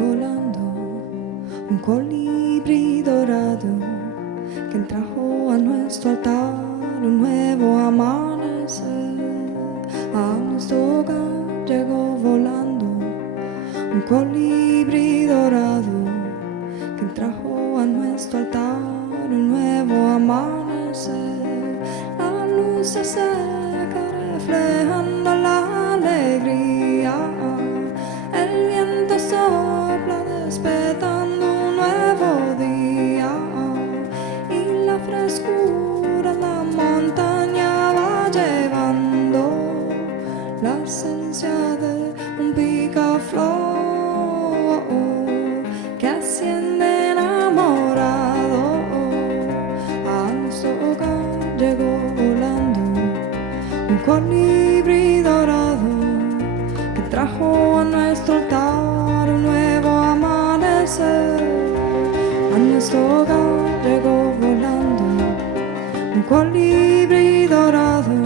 volando, un colibrí dorado que trajo a nuestro altar un nuevo amanecer. A nuestro hogar llegó volando un colibrí dorado que trajo a nuestro altar un nuevo amanecer. La luz se acerca reflejando la alegría, el viento sopla despertando un nuevo día y la frescura la montaña va llevando la esencia de un picaflor que asciende enamorado. A nuestro hogar llegó volando un colibrí dorado que trajo a nuestro altar un nuevo amanecer. A nuestro hogar llegó volando un colibrí dorado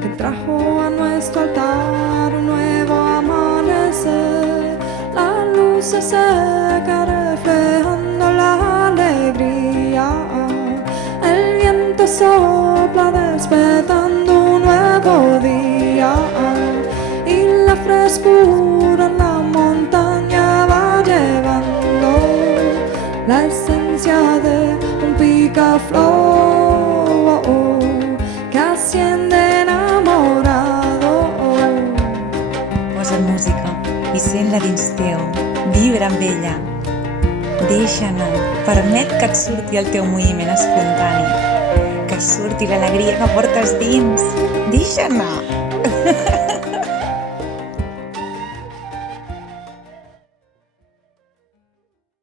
que trajo a nuestro altar un nuevo amanecer. La luz se acerca reflejando la alegría, el viento sopla despertando un nuevo día y la frescura en la montaña va llevando la esencia de un picaflor que asciende enamorado. Posa música i sent-la dins teu, vibra amb ella. Deixa anar, permet que et surti el teu moviment espontani, que surti l'alegria que portes dins. Deixa anar!